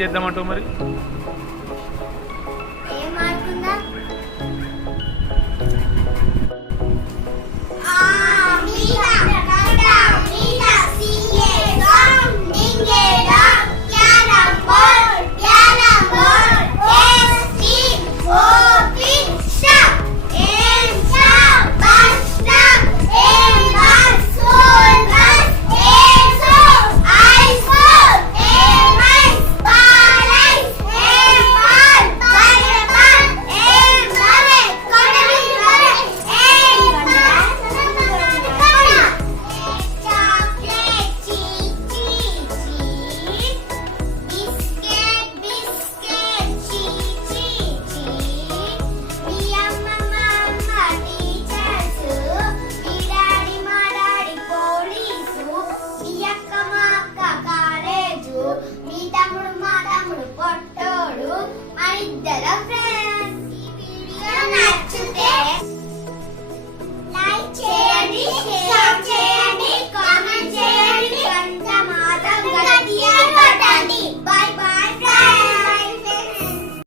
చేద్దామంటావు మరి? తమ్ముడు మా తమ్ముడు పొట్టోడు మన ఇద్దరు ఫ్రెండ్స్